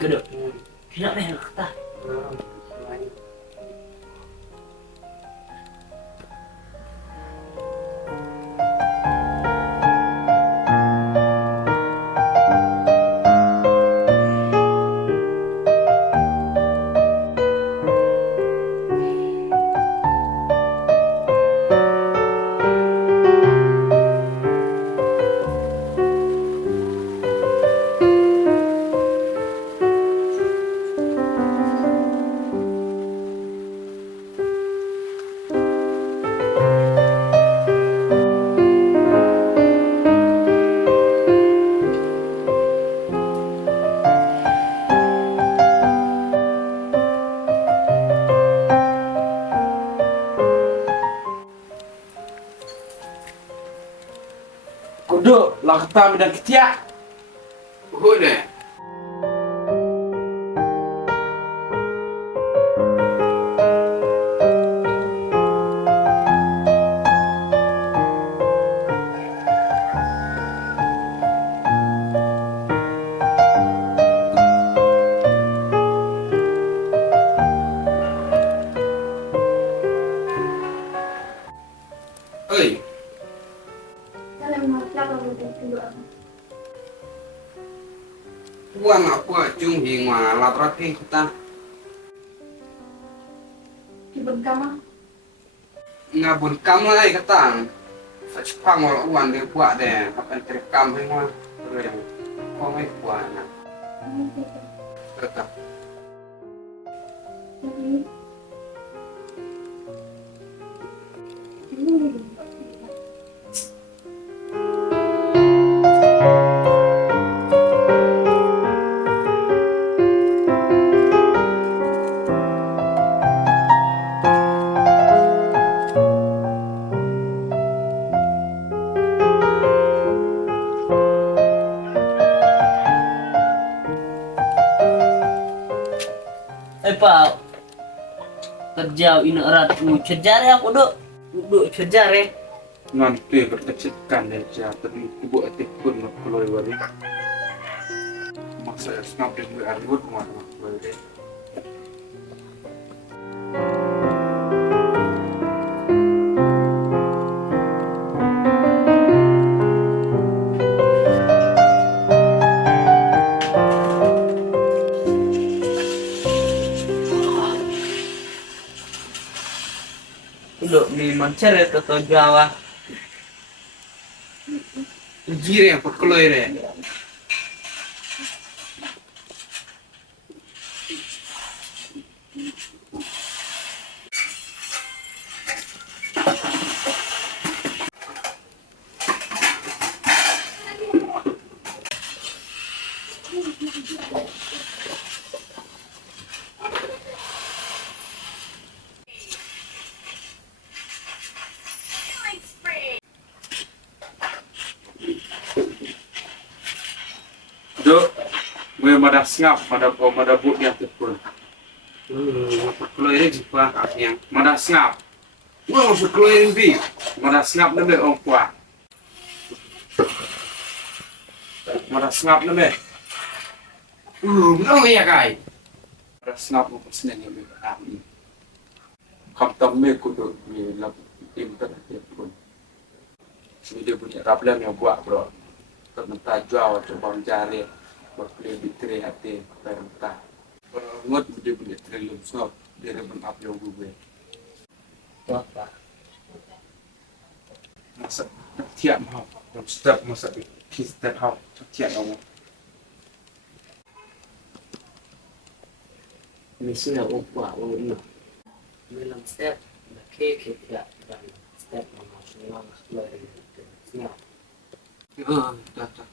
kedok. Kira enak tah. Kodok, lah ketam dan ketiak. Udah. Oi, buang apa chung hi ngoài là tao cái ta ngabun kam lai kata sa chpang wal uan de buat de apa terekam hi ngoài rồi yang có mấy buat na kata Pak, kerja ini erat cejar ya kodok. Duduk cejar ya. Nanti berkecitkan aja, tapi ibu atik pun nak keluar wali. Masa esnap dan berarut mana wali. Duduk di Mancer ya atau Jawa. jire apa keluar de Dok, gue madah ngap, madah but yang tepul. apa keluar de jumpa yang Madah ngap, gua mau keluarin bi madah ngap nebe orang kuat. Madah ngap nebe, belum ya kai madah ngap mau pesnen yang lebih ahli. Kam tamme kudu ni lap tim tepul. Video punya problem yang buat bro. Termentah jual coba mencari berpilih di teri hati termentah ngot dia punya triliun sob dia ada up yang gue Itu apa? masa tiap mau yang step masa di step how tiap mau Ini sudah upah ini. Dalam step, ada keke ya dan step semua keluar dari sini. datang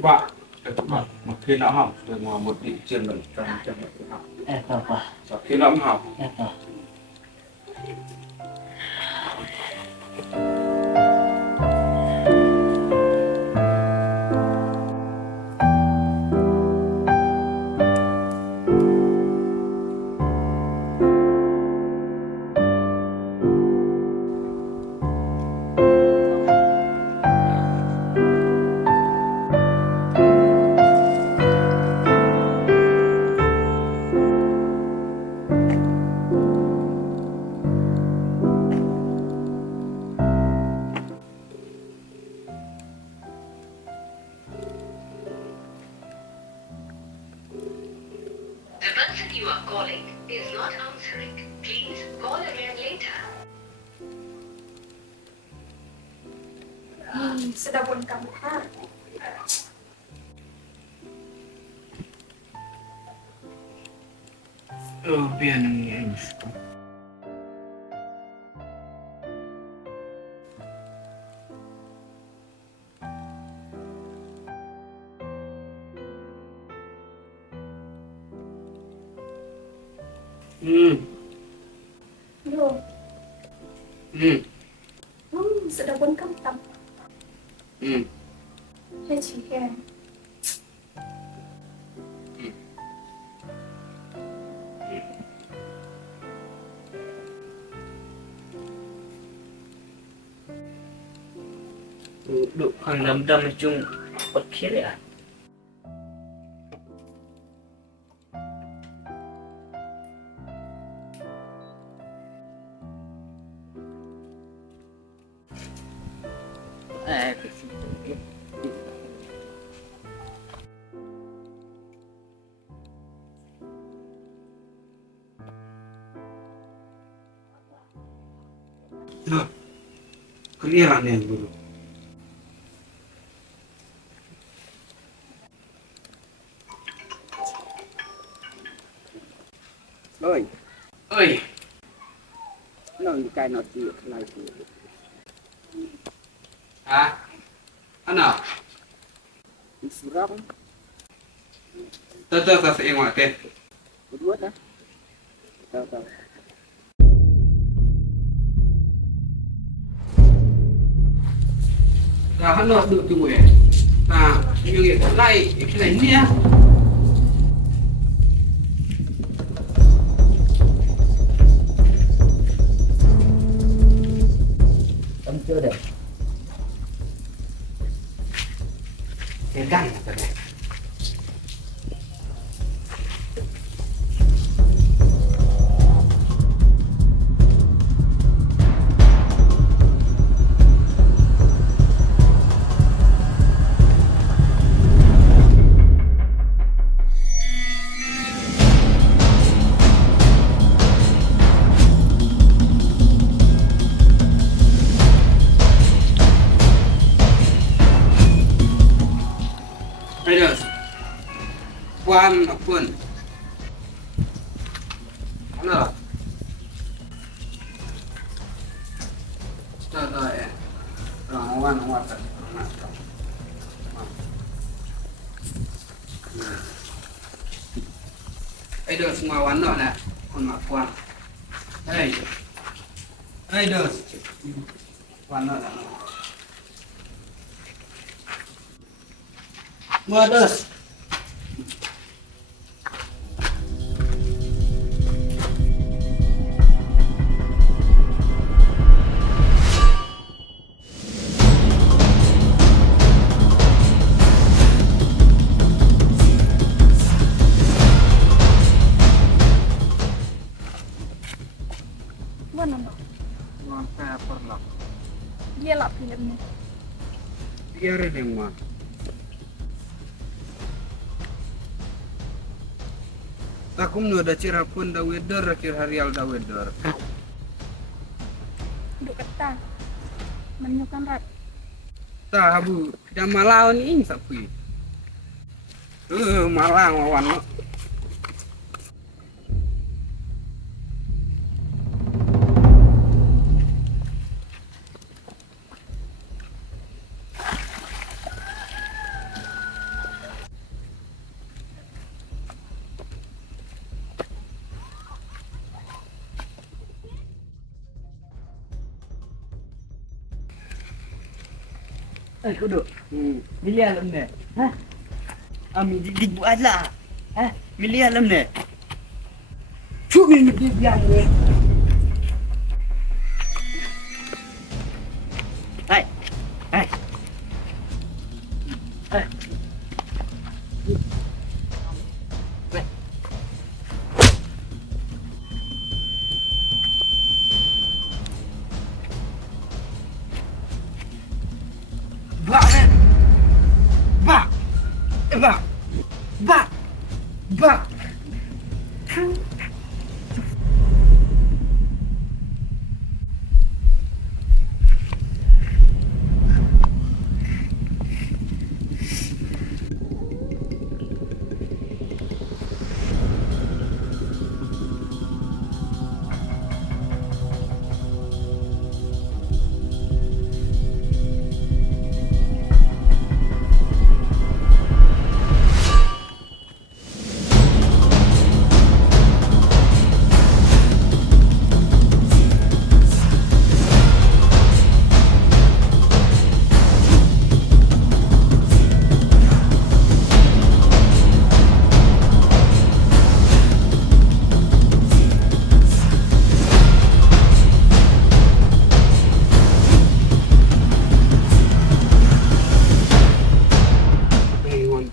Pak, Pak, makin nak ham, dengan một địa trên mình trong trong học. Apa? Sau khi năm học, Apa? The person you are calling is not answering. Please call again later. Sudah pun kamu ha? Oh, biar nangis. Yo, sudah pun kamu tam. Hei ciken. Duduk hang dam-dam chung pot kiri ah. Ke situ ya. Loh, keliran yang dulu. Ơi, Oi, nó cái nó chịu lại chịu. ha? Ano? Surang, Tahu sa iyo ate. berdua dah. Tahu tahu. Dah ano duduk tunggu ya. Nah, yung ikilay niya. Tâm chưa được. Tegang katanya. Ayo, Puan, Puan. Ano? Tahu ya. Rawan. Ayo semua warna nak, Puan. Ayo, warna nak. Modus. Mana no? Wang paper lah. Dia lah filmnya. Biar yang mah. Takum no da cira pun da weather cir harial da weather. Duk kata. Menyukan rat. Ta habu da malawan ing sapi. Malang wawan no. Kudu. Milih alam ni. Hah? Ami dibuat lah. Hah? Milih alam ni. Cumi ni biang ni. Hai. Hai. Hai.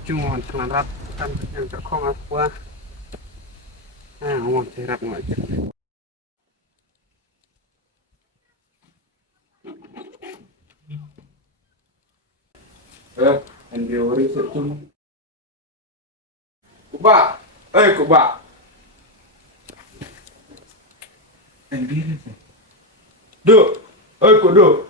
Cuma selarat kan yang terkong aku ngomong cerat ngomong Andiori setum. Kuba, Kuba. Andiori. Do, kudo.